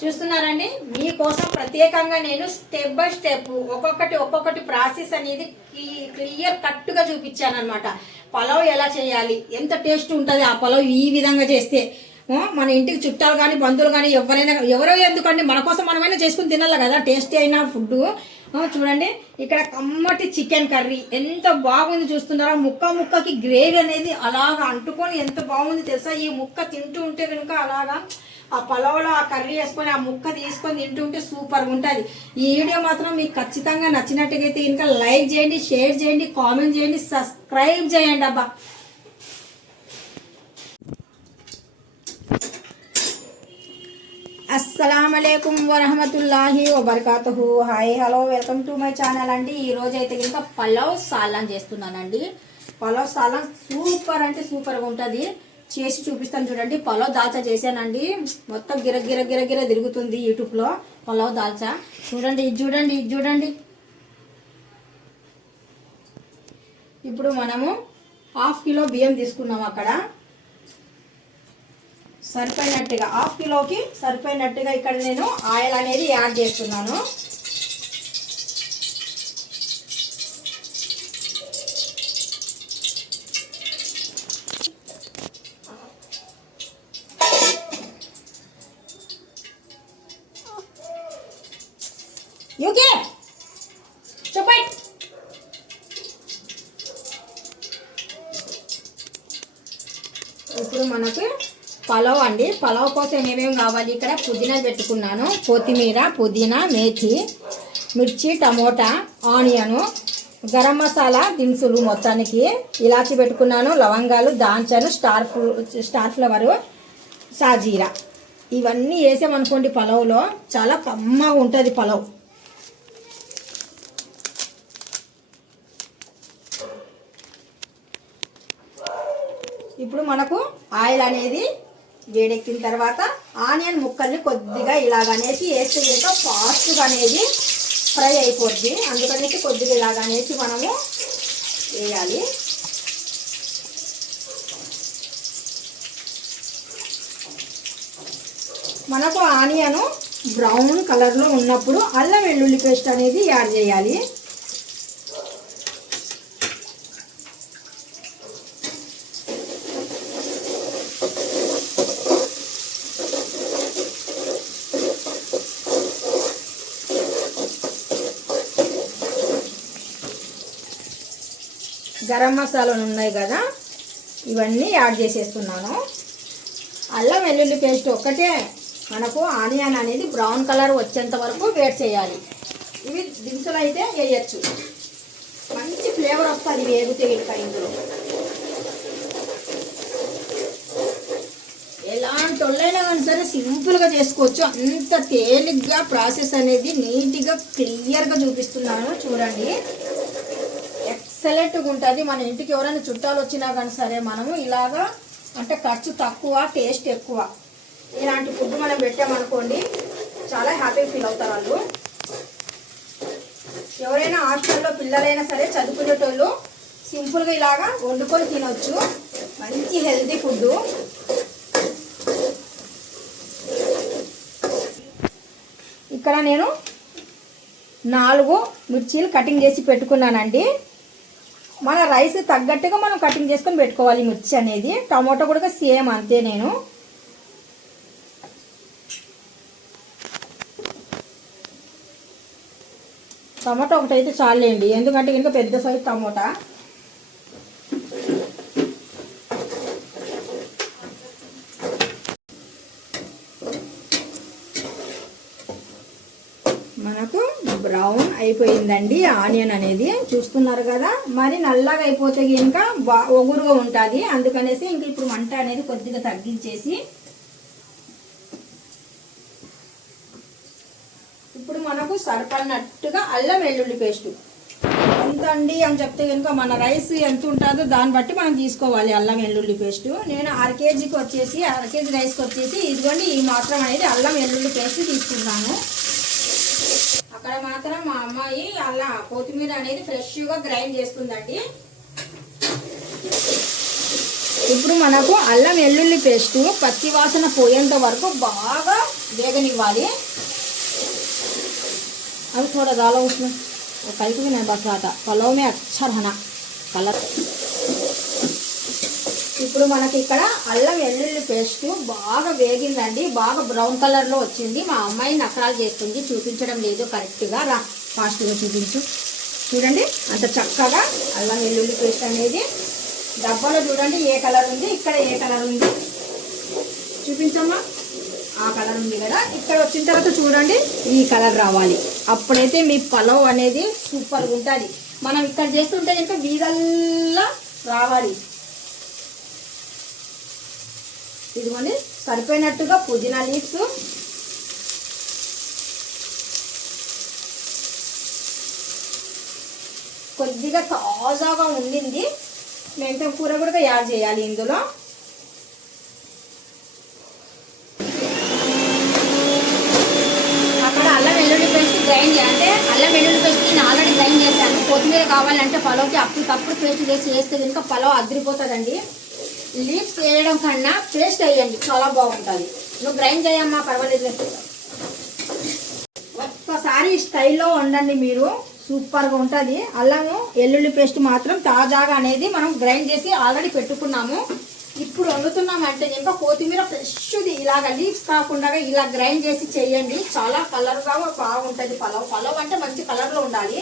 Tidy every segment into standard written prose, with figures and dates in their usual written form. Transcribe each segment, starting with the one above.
చూస్తున్నారండి, మీకోసం ప్రత్యేకంగా నేను స్టెప్ బై స్టెప్ ఒక్కొక్కటి ప్రాసెస్ అనేది క్లియర్ కట్గా చూపించాను అనమాట. పలావ్ ఎలా చేయాలి, ఎంత టేస్ట్ ఉంటుంది ఆ పలావ్ ఈ విధంగా చేస్తే. మన ఇంటికి చుట్టాలు కానీ బంధువులు కానీ ఎవరో ఎందుకండి, మన కోసం మనమైనా చేసుకుని తినాలి కదా, టేస్టీ అయిన ఫుడ్. చూడండి, ఇక్కడ కమ్మటి చికెన్ కర్రీ ఎంత బాగుంది చూస్తున్నారా. ముక్కకి గ్రేవీ అనేది అలాగా అంటుకొని ఎంత బాగుంది తెలుసా. ఈ ముక్క తింటూ ఉంటే కనుక అలాగా ఆ పలావ్లో ఆ కర్రీ వేసుకొని ఆ ముక్క తీసుకొని తింటుంటే సూపర్గా ఉంటుంది. ఈ వీడియో మాత్రం మీకు ఖచ్చితంగా నచ్చినట్టుగైతే ఇంకా లైక్ చేయండి, షేర్ చేయండి, కామెంట్ చేయండి, సబ్స్క్రైబ్ చేయండి. అబ్బా, అస్సలాముఅలైకుం వరహమతుల్లాహి వబర్కాతుహు. Hi, hello, welcome to my channel అండి. ఈరోజు అయితే ఇంకా పలావ్ సాలాన్ చేస్తున్నానండి. పలావ్ సాలాన్ సూపర్ అంటే సూపర్గా ఉంటుంది. చేసి చూపిస్తాను చూడండి. పలావ్ దాల్చా చేశానండి. మొత్తం గిర తిరుగుతుంది యూట్యూబ్లో పలావ్ దాల్చా. చూడండి, ఇది చూడండి. ఇప్పుడు మనము 1/2 కిలో బియ్యం తీసుకున్నాం. అక్కడ సరిపోయినట్టుగా 1/2 కిలోకి సరిపోయినట్టుగా ఇక్కడ నేను ఆయిల్ అనేది యాడ్ చేస్తున్నాను. యూకే చెప్పండి. ఇప్పుడు మనకు పలావ్ అండి. పలావ్ కోసం ఏమేమి కావాలి, ఇక్కడ పుదీనా పెట్టుకున్నాను, కొత్తిమీర, పుదీనా, మేథి, మిర్చి, టమోటా, ఆనియను, గరం మసాలా దినుసులు, మొత్తానికి ఇలాచి పెట్టుకున్నాను, లవంగాలు, దాల్చాను, స్టార్ ఫ్లవరు, సాజీరా. ఇవన్నీ వేసామనుకోండి పలావ్లో చాలా కమ్మగా ఉంటుంది పలావ్. ఇప్పుడు మనకు ఆయిల్ అనేది వేడెక్కిన తర్వాత ఆనియన్ ముక్కల్ని కొద్దిగా ఇలాగనేసి వేస్తే కనుక ఫాస్ట్గా అనేది ఫ్రై అయిపోద్ది. అందుకనేసి కొద్దిగా ఇలాగనేసి మనము వేయాలి. మనకు ఆనియన్ బ్రౌన్ కలర్లో ఉన్నప్పుడు అల్లం వెల్లుల్లి పేస్ట్ అనేది యాడ్ చేయాలి. గరం మసాలాలు ఉన్నాయి కదా, ఇవన్నీ యాడ్ చేసేస్తున్నాను. అల్లం వెల్లుల్లి పేస్ట్ ఒక్కటే మనకు ఆనియన్ అనేది బ్రౌన్ కలర్ వచ్చేంత వరకు వేట్ చేయాలి. ఇవి దినుసులు అయితే వేయచ్చు, మంచి ఫ్లేవర్ వస్తుంది వేగితే. ఇంకా ఇందులో ఎలాంటి వాళ్ళైనా కానీ సరే సింపుల్గా చేసుకోవచ్చు. అంత తేలిగ్గా ప్రాసెస్ అనేది నీట్గా క్లియర్గా చూపిస్తున్నాను చూడండి. ఎక్సలెంట్గా ఉంటుంది. మన ఇంటికి ఎవరైనా చుట్టాలు వచ్చినా కానీ సరే మనము ఇలాగా అంటే ఖర్చు తక్కువ, టేస్ట్ ఎక్కువ. ఇలాంటి ఫుడ్ మనం పెట్టామనుకోండి చాలా హ్యాపీ ఫీల్ అవుతారు వాళ్ళు. ఎవరైనా హాస్టల్లో పిల్లలైనా సరే చదువుకునేటోళ్ళు సింపుల్గా ఇలాగా వండుకొని తినొచ్చు. మంచి హెల్తీ ఫుడ్. ఇక్కడ నేను 4 మిర్చీలు కటింగ్ చేసి పెట్టుకున్నానండి. మన రైస్ తగ్గట్టుగా మనం కటింగ్ చేసుకొని పెట్టుకోవాలి మిర్చి అనేది. టమాటో కూడా సేమ్ అంతే. నేను టమాటో ఒకటైతే చాలండి, ఎందుకంటే ఇంకా పెద్ద సైజు టమోటా. మనకు బ్రౌన్ అయిపోయిందండి ఆనియన్ అనేది, చూస్తున్నారు కదా. మరి నల్లగా అయిపోతే ఇంకా ఒగురుగా ఉంటుంది. అందుకనేసి ఇంక ఇప్పుడు మంట అనేది కొద్దిగా తగ్గించేసి ఇప్పుడు మనకు సరిపడినట్టుగా అల్లం వెల్లుల్లి పేస్ట్ ఎంత అండి అని చెప్తే కనుక మన రైస్ ఎంత ఉంటుందో దాన్ని బట్టి మనం తీసుకోవాలి అల్లం వెల్లుల్లి పేస్ట్. నేను 1/2 కేజీకి వచ్చేసి 1/2 కేజీ రైస్కి వచ్చేసి ఇదిగోండి ఈ మాత్రం అనేది అల్లం వెల్లుల్లి పేస్ట్ తీసుకున్నాను. అక్కడ మాత్రం మా అమ్మాయి అలా కొత్తిమీర అనేది ఫ్రెష్గా గ్రైండ్ చేస్తుందండి. ఇప్పుడు మనకు అల్లం వెల్లుల్లి పేస్ట్ పచ్చి వాసన పోయేంత వరకు బాగా వేగనివ్వాలి. अभी थोड़ा डालो उसमें, वो कल को भी नहीं बच रहा था. पलाव में अच्छा रहना कलर. ఇప్పుడు మనకి ఇక్కడ అల్లం వెల్లుల్లి పేస్ట్ బాగా వేగిందండి, బాగా బ్రౌన్ కలర్లో వచ్చింది. మా అమ్మాయి నకరాలు చేస్తుంది, చూపించడం లేదు కరెక్ట్గా. రా ఫాస్ట్గా చూపించు. చూడండి అంత చక్కగా అల్లం వెల్లుల్లి పేస్ట్ అనేది డబ్బాలో చూడండి ఏ కలర్ ఉంది, ఇక్కడ ఏ కలర్ ఉంది చూపించమ్మా. ఆ కలర్ ఉంది కదా, ఇక్కడ వచ్చిన తర్వాత చూడండి ఈ కలర్ రావాలి. అప్పుడైతే మీ పలావ్ అనేది సూపర్గా ఉంటుంది. మనం ఇక్కడ చేస్తుంటే ఇంకా వీధల్లా రావాలి. ఇదిగోండి సరిపోయినట్టుగా పుదీనా లీవ్స్, కొద్దిగా తాజాగా ఉండింది మెంతం కూర కూడా యాడ్ చేయాలి ఇందులో. అక్కడ అల్లం వెల్లుల్లి పేస్ట్ గ్రైండ్ అంటే అల్లం వెల్లుల్లి పేస్ట్ నేను ఆల్రెడీ గ్రైండ్ చేశాను. కొత్తిమీర కావాలంటే పలావ్కి అప్పుడు పేస్ట్ చేసి వేస్తే కనుక పలావ్ అదిరిపోతుందండి. లీవ్స్ వేయడం కన్నా పేస్ట్ వేయండి, చాలా బాగుంటుంది. నువ్వు గ్రైండ్ చేయమ్మా పర్వాలేదు. ఒక్కసారి స్టైల్లో వండండి మీరు, సూపర్గా ఉంటుంది. అల్లము వెల్లుల్లి పేస్ట్ మాత్రం తాజాగా అనేది మనం గ్రైండ్ చేసి ఆల్రెడీ పెట్టుకున్నాము. ఇప్పుడు వండుతున్నామంటే ఇంకా కొత్తిమీర ఫ్రెష్ది ఇలాగ లీవ్స్ కాకుండా ఇలా గ్రైండ్ చేసి చేయండి, చాలా కలర్గా బాగుంటుంది పలావ్. పలావ్ అంటే మంచి కలర్లో ఉండాలి.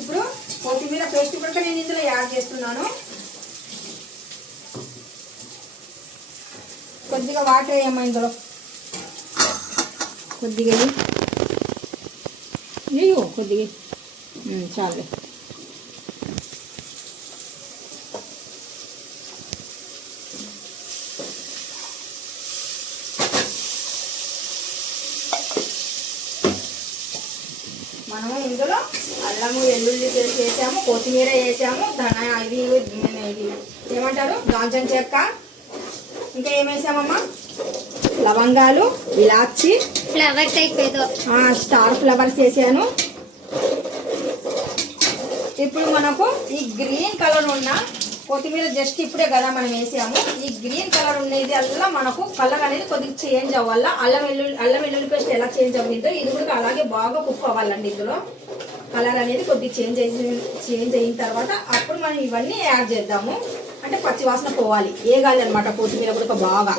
ఇప్పుడు కొత్తిమీర పేస్ట్ కూడా నేను ఇందులో యాడ్ చేస్తున్నాను. కొద్దిగా వాటర్ వేయమ్మా ఇందులో, కొద్దిగా ఇయ్యు కొద్దిగా చాలు. మనము ఇందులో అల్లము వెల్లుల్లి పేస్ట్ వేసాము, కొత్తిమీర వేసాము, ఇది ఏమంటారు దాల్చిన చెక్క, ఇంకా ఏమేసామమ్మా లవంగాలు, ఇలాచి, ఫ్లవర్ టైప్ ఏదో స్టార్ ఫ్లవర్స్ వేసాను. ఇప్పుడు మనకు ఈ గ్రీన్ కలర్ ఉన్న కొత్తిమీర జస్ట్ ఇప్పుడే కదా మనం వేసాము. ఈ గ్రీన్ కలర్ ఉండేది అలా మనకు కలర్ అనేది కొద్దిగా చేంజ్ అవ్వాలా. అల్లం వెల్లుల్లి పేస్ట్ ఎలా చేంజ్ అవ్విందో ఇది కూడా అలాగే బాగా కుక్ అవ్వాలండి. ఇందులో కలర్ అనేది కొద్దిగా చేంజ్ అయిన తర్వాత అప్పుడు మనం ఇవన్నీ యాడ్ చేద్దాము. అంటే పచ్చివాసన పోవాలి, ఏగాలి అనమాట కొత్తిమీర కూడా బాగా.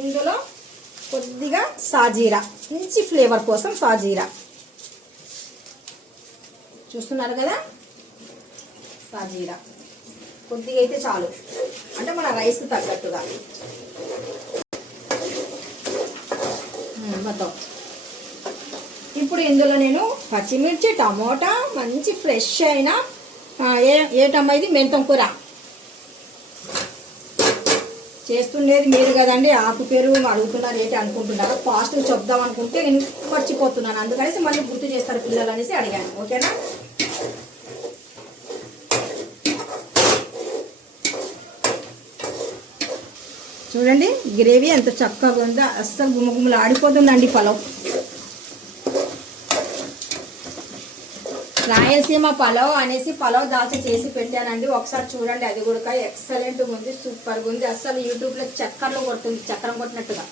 ఇందులో కొద్దిగా సాజీరా, మంచి ఫ్లేవర్ కోసం సాజీరా చూస్తున్నారు కదా, సాజీరా కొద్దిగా అయితే చాలు, అంటే మన రైస్కి తగ్గట్టుగా. మొత్తం ఇప్పుడు ఇందులో నేను పచ్చిమిర్చి, టమోటా, మంచి ఫ్రెష్ అయిన ఏటమ్మా ఇది మెంతం కూర చేస్తుండేది మీరు కదండి. ఆకు పేరు అడుగుతున్నారు ఏంటి అనుకుంటున్నారు, ఫాస్ట్గా చెప్దాం అనుకుంటే నేను మర్చిపోతున్నాను, అందుకనేసి మళ్ళీ గుర్తు చేస్తారు పిల్లలు అనేసి అడిగాను. ఓకేనా, చూడండి గ్రేవీ ఎంత చక్కగా ఉందో, అస్సలు గుమ్మగుమ్మలు ఆడిపోతుందండి పలావ్. రాయలసీమ పలావ్ అనేసి పలావ్ దాల్చి చేసి పెట్టానండి, ఒకసారి చూడండి. అది కూడా ఎక్సలెంట్గా ఉంది, సూపర్గా ఉంది. అస్సలు యూట్యూబ్లో చక్కర్లు కొడుతుంది, చక్రం కొట్టినట్టుగా.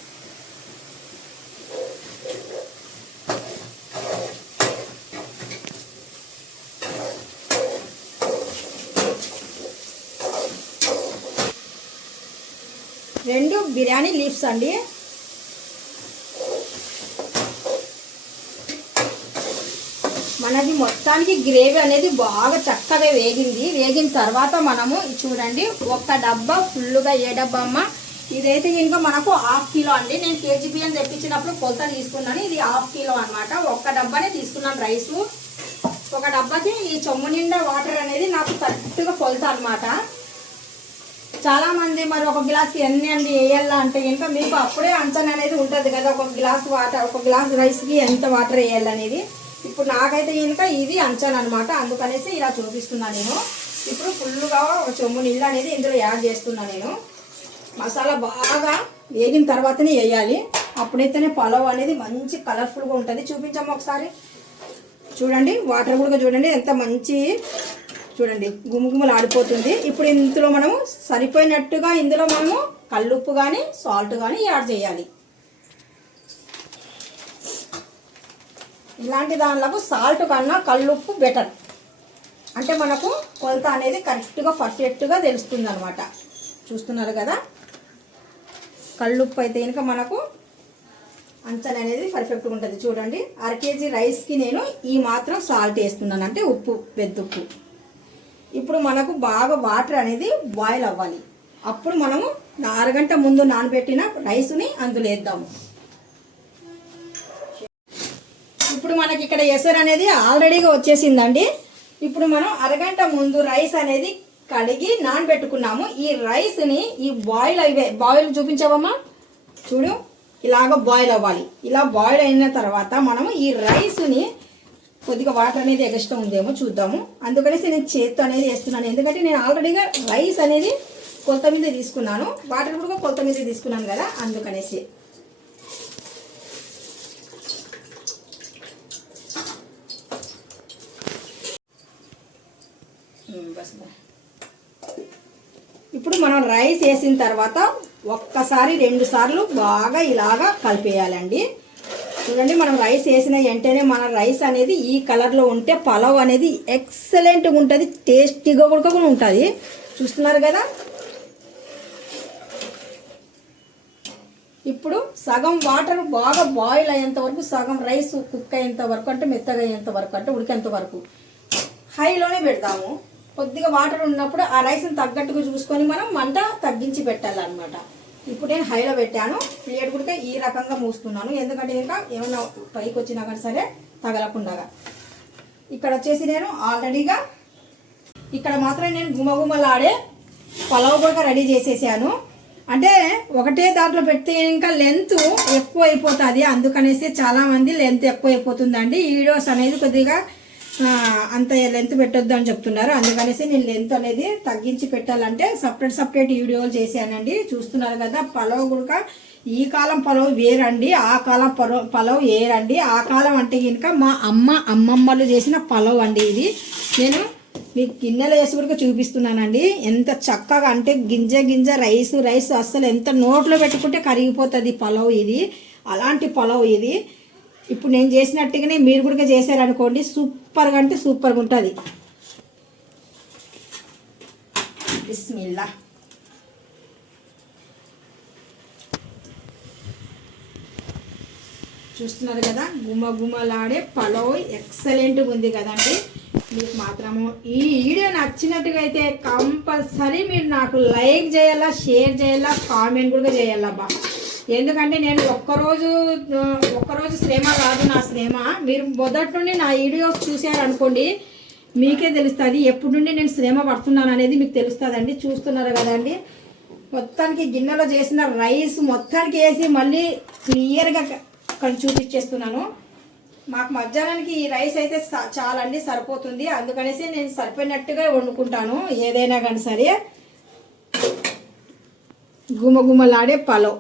రెండు బిర్యానీ లీవ్స్ అండి. మనది మొత్తానికి గ్రేవీ అనేది బాగా చక్కగా వేగింది. వేగిన తర్వాత మనము చూడండి ఒక డబ్బా ఫుల్గా, ఏ డబ్బా అమ్మ ఇదైతే ఇంకా మనకు 1/2 కిలో అండి. నేను కేజీ బియ్యం తెప్పించినప్పుడు కొలత తీసుకున్నాను, ఇది 1/2 కిలో అనమాట. ఒక్క డబ్బానే తీసుకున్నాను రైసు. ఒక డబ్బాకి ఈ చెమ్ము నిండా వాటర్ అనేది నాకు కరెక్ట్గా కొలత అనమాట. చాలా మంది మరి ఒక గ్లాస్కి ఎన్ని అండి వేయాలా అంటే ఇంకా మీకు అప్పుడే అంచనా అనేది ఉంటుంది కదా, ఒక గ్లాస్ వాటర్, ఒక గ్లాస్ రైస్కి ఎంత వాటర్ వేయాలనేది. ఇప్పుడు నాకైతే ఇంకా ఇది అంచనా అనమాట, అందుకనేసి ఇలా చూపిస్తున్నా నేను. ఇప్పుడు ఫుల్గా ఒక చెమ్ము నీళ్ళు అనేది ఇందులో యాడ్ చేస్తున్నా నేను. మసాలా బాగా వేగిన తర్వాతనే వేయాలి, అప్పుడైతేనే పలావ్ అనేది మంచి కలర్ఫుల్గా ఉంటుంది. చూపించాము ఒకసారి, చూడండి వాటర్ కూడా చూడండి ఎంత మంచి చూడండి గుమగుమలు ఆడిపోతుంది. ఇప్పుడు ఇందులో మనము సరిపోయినట్టుగా ఇందులో మనము కల్లుప్పు కానీ సాల్ట్ కానీ యాడ్ చేయాలి. ఇలాంటి దానిలకు సాల్ట్ కన్నా కల్లుప్పు బెటర్. అంటే మనకు కొలత అనేది కరెక్ట్గా పర్ఫెక్ట్గా తెలుస్తుంది అనమాట. చూస్తున్నారు కదా, కల్లుప్పు అయితే కనుక మనకు అంచనా అనేది పర్ఫెక్ట్గా ఉంటుంది. చూడండి 1/2 kg రైస్కి నేను ఈ మాత్రం సాల్ట్ వేస్తున్నాను, అంటే ఉప్పు, పెద్దుప్పు. ఇప్పుడు మనకు బాగా వాటర్ అనేది బాయిల్ అవ్వాలి. అప్పుడు మనము అరగంట ముందు నానబెట్టిన రైస్ని అందులో వేద్దాము. ఇప్పుడు మనకి ఇక్కడ ఎసరు అనేది ఆల్రెడీగా వచ్చేసిందండి. ఇప్పుడు మనం అరగంట ముందు రైస్ అనేది కడిగి నానబెట్టుకున్నాము. ఈ రైస్ని ఈ బాయిల్ చూపించావమ్మా, చూడు ఇలాగ బాయిల్ అవ్వాలి. ఇలా బాయిల్ అయిన తర్వాత మనము ఈ రైస్ని కొద్దిగా వాటర్ అనేది ఎక్స్ట్రా ఉందేమో చూద్దాము. అందుకనేసి నేను చేత్తో అనేది వేస్తున్నాను, ఎందుకంటే నేను ఆల్రెడీగా రైస్ అనేది కొలత మీద తీసుకున్నాను, వాటర్ కూడా కొలత మీద తీసుకున్నాను కదా, అందుకనేసి. ఇప్పుడు మనం రైస్ వేసిన తర్వాత ఒక్కసారి 2 సార్లు బాగా ఇలాగా కలిపేయాలండి. చూడండి, మనం రైస్ వేసిన వెంటనే మన రైస్ అనేది ఈ కలర్లో ఉంటే పలావ్ అనేది ఎక్సలెంట్గా ఉంటుంది, టేస్టీగా కూడా ఉంటుంది. చూస్తున్నారు కదా. ఇప్పుడు సగం వాటర్ బాగా బాయిల్ అయ్యేంత వరకు, సగం రైస్ కుక్ అయ్యేంత వరకు, అంటే మెత్తగా అయ్యేంత వరకు, అంటే ఉడికేంత వరకు హైలోనే పెడతాము. కొద్దిగా వాటర్ ఉన్నప్పుడు ఆ రైస్ని తగ్గట్టుగా చూసుకొని మనం మంట తగ్గించి పెట్టాలన్నమాట. ఇప్పుడు నేను హైలో పెట్టాను, ప్లేట్ కూడా ఈ రకంగా మూస్తున్నాను, ఎందుకంటే ఇంకా ఏమైనా పైకి వచ్చినా కానీ సరే తగలకుండా. ఇక్కడ వచ్చేసి నేను ఆల్రెడీగా ఇక్కడ మాత్రం నేను గుమగుమలాడే పలావ్ కూడా రెడీ చేసేసాను. అంటే ఒకటే దాంట్లో పెడితే ఇంకా లెంత్ ఎక్కువ అయిపోతుంది, అందుకనేసి చాలామంది లెంత్ ఎక్కువ అయిపోతుందండి, వీడియోస్ అనేది కొద్దిగా అంత లెంత్ పెట్టొద్దు అని చెప్తున్నారు. అందుకనేసి నేను లెంత్ అనేది తగ్గించి పెట్టాలంటే సపరేట్ వీడియోలు చేశానండి. చూస్తున్నారు కదా, పలావ్ కూడా ఈ కాలం పలావ్ వేరండి, ఆ కాలం పలావ్ వేరండి. ఆ కాలం అంటే కనుక మా అమ్మమ్మలు చేసిన పలావ్ అండి. ఇది నేను మీకు గిన్నెలో వేసి కూడా చూపిస్తున్నానండి. ఎంత చక్కగా అంటే గింజ రైస్ అస్సలు ఎంత నోట్లో పెట్టుకుంటే కరిగిపోతుంది పలావ్ ఇది. అలాంటి పలావ్ ఇది. ఇప్పుడు నేను చేసినట్టుగానే మీరు కూడా చేశారనుకోండి, సూపర్గా అంటే సూపర్గా ఉంటుంది. బిస్మిల్లా. చూస్తున్నారు కదా, గుమగుమలాడే పలావ్ ఎక్సలెంట్గా ఉంది కదండి. మీకు మాత్రము ఈ వీడియో నచ్చినట్టుగా అయితే కంపల్సరీ మీరు నాకు లైక్ చేయాలా, షేర్ చేయాలా, కామెంట్ కూడా చేయాలబ్బా. ఎందుకంటే నేను ఒక్కరోజు శ్రమ కాదు నా శ్రమ. మీరు మొదటి నుండి నా వీడియో చూసారనుకోండి, మీకే తెలుస్తుంది ఎప్పటి నుండి నేను శ్రమ పడుతున్నాను అనేది మీకు తెలుస్తుందండి. చూస్తున్నారు కదండి, మొత్తానికి గిన్నెలో చేసిన రైస్ మొత్తానికి వేసి మళ్ళీ క్లియర్గా ఇక్కడ చూపించేస్తున్నాను. మాకు మధ్యాహ్నానికి ఈ రైస్ అయితే చాలా అండి సరిపోతుంది, అందుకనేసి నేను సరిపోయినట్టుగా వండుకుంటాను ఏదైనా కానీ సరే. గుమగుమలాడే పలావ్.